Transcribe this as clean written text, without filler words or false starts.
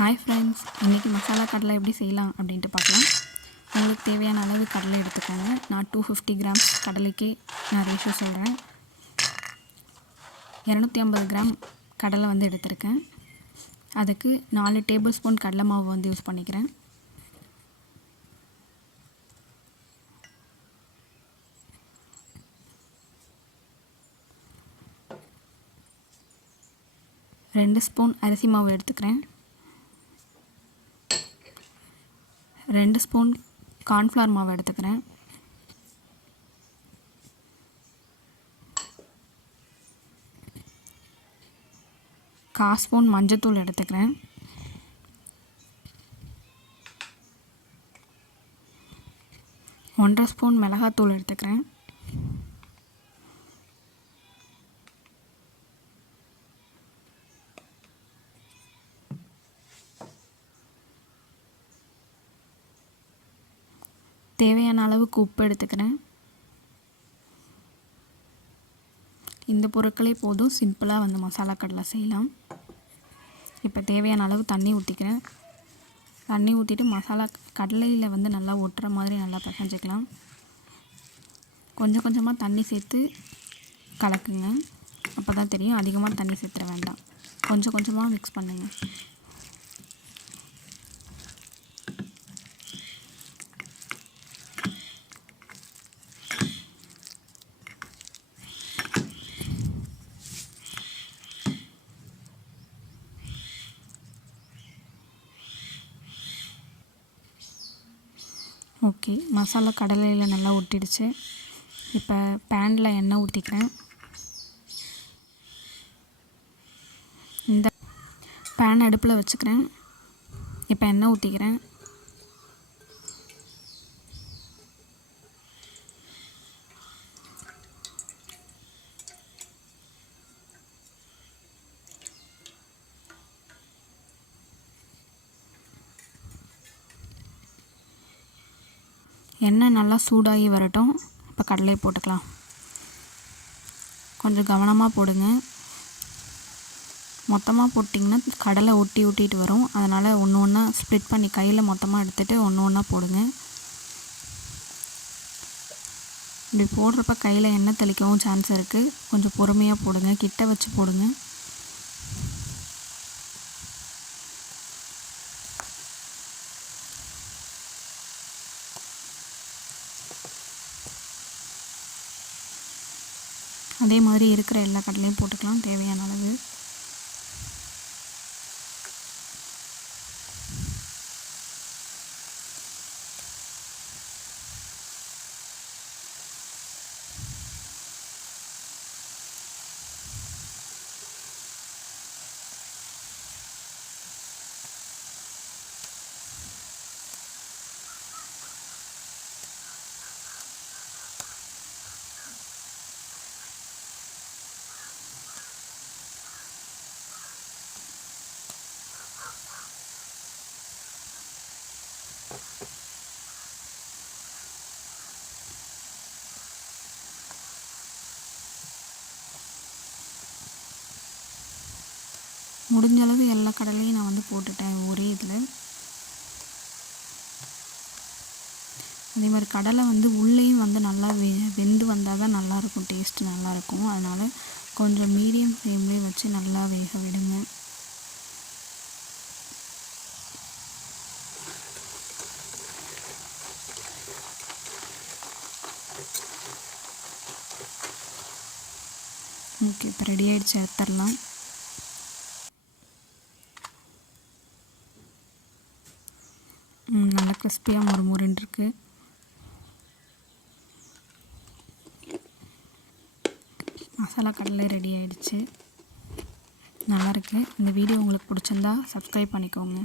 Hi friends, இன்றைக்கி மசாலா கடலை எப்படி செய்யலாம் அப்படின்ட்டு பார்க்கலாம். உங்களுக்கு தேவையான அளவு கடலை எடுத்துக்கோங்க. நான் 250 கிராம்ஸ் கடலைக்கே நான் ரேஷியோ சொல்கிறேன். 250 கிராம் கடலை எடுத்திருக்கேன். அதுக்கு 4 டேபிள் ஸ்பூன் கடலை மாவு யூஸ் பண்ணிக்கிறேன். ரெண்டு ஸ்பூன் அரிசி மாவு எடுத்துக்கிறேன். 2 ஸ்பூன் கார்ன்ஃப்ளவர் மாவு எடுத்துக்கிறேன். கால் ஸ்பூன் மஞ்சத்தூள் எடுத்துக்கிறேன். ஒன்றரை ஸ்பூன் மிளகாத்தூள் எடுத்துக்கிறேன். தேவையான அளவுக்கு உப்பு எடுத்துக்கிறேன். இந்த பொருட்களே போதும், சிம்பிளாக மசாலா கடலை செய்யலாம். இப்போ தேவையான அளவு தண்ணி ஊற்றிக்கிறேன். தண்ணி ஊற்றிட்டு மசாலா கடலையில் நல்லா ஒட்டுற மாதிரி நல்லா பிசைஞ்சிக்கலாம். கொஞ்சம் கொஞ்சமாக தண்ணி சேர்த்து கலக்குங்க. அப்போ தான் தெரியும். அதிகமாக தண்ணி சேர்த்துற வேண்டாம், கொஞ்சம் கொஞ்சமாக மிக்ஸ் பண்ணுங்கள். ஓகே, மசாலா கடலையில் நல்லா ஒட்டிடுச்சு. இப்போ பேனில் எண்ணெய் ஊற்றிக்கிறேன். இந்த பேன் அடுப்பில் வச்சுக்கிறேன். இப்போ எண்ணெய் ஊற்றிக்கிறேன். எண்ணெய் நல்லா சூடாகி வரட்டும். இப்போ கடலையை போட்டுக்கலாம். கொஞ்சம் கவனமாக போடுங்க. மொத்தமாக போட்டிங்கன்னா கடலை ஒட்டிட்டு வரும். அதனால் ஒன்று ஒன்றா ஸ்ப்ளிட் பண்ணி கையில் மொத்தமாக எடுத்துகிட்டு ஒன்று ஒன்றா போடுங்க. இப்படி போடுறப்ப கையில் எண்ணெய் தெளிக்கவும் சான்ஸ் இருக்குது. கொஞ்சம் பொறுமையாக போடுங்க, கிட்ட வச்சு போடுங்க. அதே மாதிரி இருக்கிற எல்லா கடலையும் போட்டுக்கலாம் தேவையான அளவு. முடிஞ்ச அளவு எல்லா கடலையும் நான் போட்டுட்டேன் ஒரே இதில். அதே மாதிரி கடலை உள்ளேயும் நல்லா வெந்து வந்தால் தான் நல்லாயிருக்கும், டேஸ்ட் நல்லாயிருக்கும். அதனால் கொஞ்சம் மீடியம் ஃப்ளேம்லேயே வச்சு நல்லா வேக விடுங்க. ஓகே, இப்போ ரெடி ஆகிடுச்சு, எடுத்துடலாம். நல்லா கிறிஸ்பியாக முறுமுறுன்னு இருக்குது. மசாலா கடலை ரெடி ஆகிடுச்சு, நல்லாயிருக்கு. இந்த வீடியோ உங்களுக்கு பிடிச்சிருந்தா சப்ஸ்கிரைப் பண்ணிக்கோங்க.